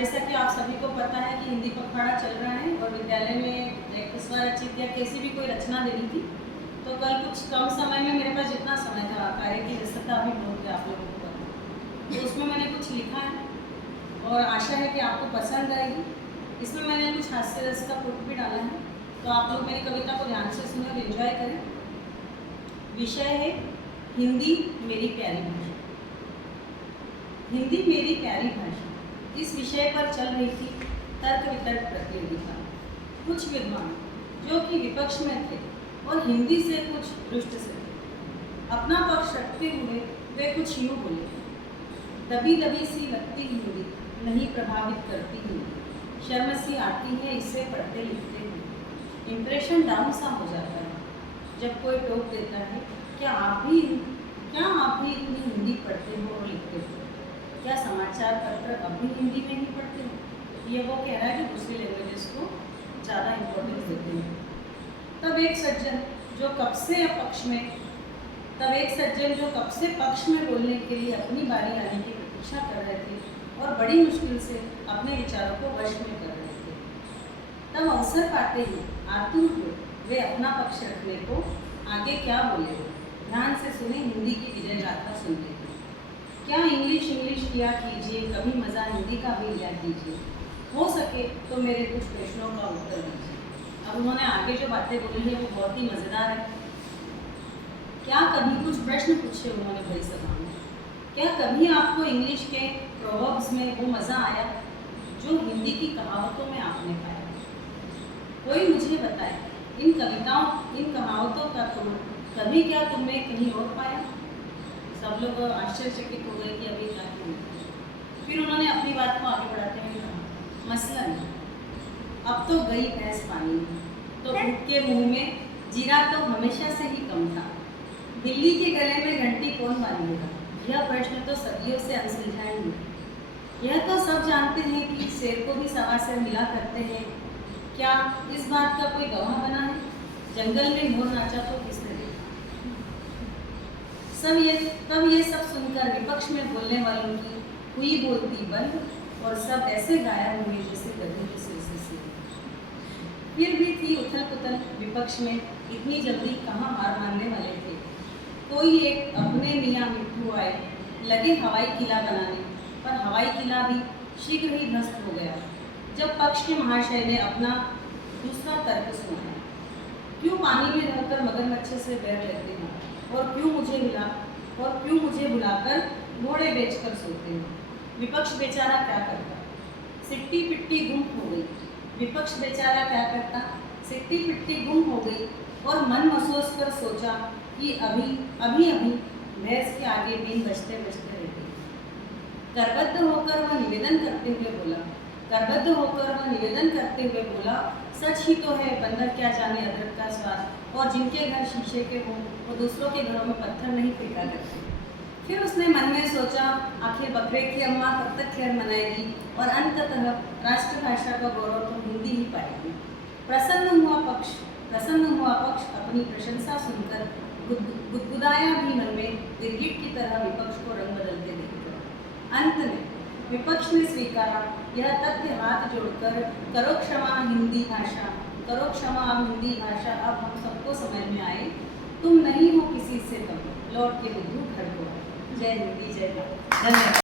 जैसा कि आप सभी को पता है कि हिंदी पखवाड़ा चल रहा है और विद्यालय में एक स्वरचित या कैसी भी कोई रचना देनी थी, तो कल कुछ कम समय में मेरे पास जितना समय था, कार्य की व्यस्तता भी बहुत है आप लोगों को पता, तो उसमें मैंने कुछ लिखा है और आशा है कि आपको पसंद आएगी। इसमें मैंने कुछ हास्य रस का पुट भी डाला है, तो आप लोग मेरी कविता को ध्यान से सुने और एंजॉय करें। विषय है हिंदी मेरी प्यारी भाषा। हिंदी मेरी प्यारी भाषा, इस विषय पर चल रही थी तर्क वितर्क प्रतियोगिता। कुछ विद्वान जो कि विपक्ष में थे और हिंदी से कुछ रुष्ट से थे, अपना पक्ष रखते हुए वे कुछ यूँ बोले, दबी दबी सी लगती हिंदी, नहीं प्रभावित करती हिंदी, शर्म सी आती है इससे पढ़ते लिखते हुए, इम्प्रेशन डाउन सा हो जाता है जब कोई टोक देता है, क्या आप भी इतनी हिंदी पढ़ते हो और लिखते हो? क्या समाचार पत्र अब भी हिंदी में ही पढ़ते हो? ये वो कह रहा है कि दूसरी लैंग्वेजेस को ज़्यादा इम्पोर्टेंस देते हैं। तब एक सज्जन जो कब से पक्ष में बोलने के लिए अपनी बारी आने की प्रतीक्षा कर रहे थे और बड़ी मुश्किल से अपने विचारों को वश में कर रहे थे, तब अवसर पाते ही आतुर हुए वे अपना पक्ष रखने को। आगे क्या बोले हो, ध्यान से सुने, हिंदी की विजय गाथा सुनते थे। क्या इंग्लिश किया कीजिए, कभी मज़ा हिंदी का भी लिया कीजिए, हो सके तो मेरे कुछ प्रश्नों का उत्तर दीजिए। अब उन्होंने आगे जो बातें बोली है वो बहुत ही मज़ेदार है। क्या कभी कुछ प्रश्न पूछे उन्होंने बड़ी सभा में? क्या कभी आपको इंग्लिश के प्रोवर्ब्स में वो मज़ा आया जो हिंदी की कहावतों में आपने पाया? कोई मुझे बताए, इन कहावतों का तोड़ कभी क्या तुमने कहीं और पाया? सब लोग आश्चर्यचकित हो गए कि अभी क्या क्यों। फिर उन्होंने अपनी बात को आगे बढ़ाते हुए कहा, मसलन अब तो गई भैंस पानी में, तो ऊँट के मुंह में जीरा तो हमेशा से ही कम था, बिल्ली के गले में घंटी कौन बांधेगा? यह प्रश्न तो सदियों से अनसुलझाएंगे। यह तो सब जानते हैं कि शेर को भी सवा शेर मिला करते हैं, क्या इस बात का कोई गवाह बना है? जंगल में मोर नाचा तो किसने देखा? तब ये सब सुनकर विपक्ष में बोलने वालों की हुई बोलती बंद और सब ऐसे गायब हुए जैसे गधे के सिर से। फिर भी थी उथल पुथल विपक्ष में, इतनी जल्दी कहाँ हार मानने वाले थे। कोई एक अपने मियाँ मिट्ठू आए, लगे हवाई किला बनाने, पर हवाई किला भी शीघ्र ही ध्वस्त हो गया जब पक्ष के महाशय ने अपना दूसरा तर्क सुनाया। क्यों पानी में रहकर मगरमच्छ से बैर लेते हैं और क्यों मुझे बुलाकर घोड़े बेचकर सोते हैं? विपक्ष बेचारा क्या करता? सिट्टी पिट्टी गुम हो गई। विपक्ष बेचारा क्या करता? सिट्टी पिट्टी गुम हो गई और मन महसूस कर सोचा कि अभी भैंस के आगे बीन बजते बजते रह गई। करबद्ध होकर वह निवेदन करते हुए बोला, सच ही तो है, बंदर क्या जाने अदरक का स्वाद, और जिनके घर शीशे के हों वो दूसरों के घरों में पत्थर नहीं फेंका करते। फिर उसने मन में सोचा, आखिर बकरे की अम्मा कब तक खैर मनाएगी और अंततः राष्ट्रभाषा का गौरव तो हिंदी ही पाएगी। प्रसन्न हुआ पक्ष अपनी प्रशंसा सुनकर गुदगुदाया भी मन में, गिरगिट की तरह विपक्ष को रंग बदलते देखकर। अंत में विपक्ष ने स्वीकारा यह तथ्य हाथ जोड़कर, करो क्षमा हिंदी भाषा, अब हम सबको समझ में आए, तुम नहीं हो किसी से कम, लौट के बुद्धू घर को। जय हिंदी, जय भारत। धन्यवाद।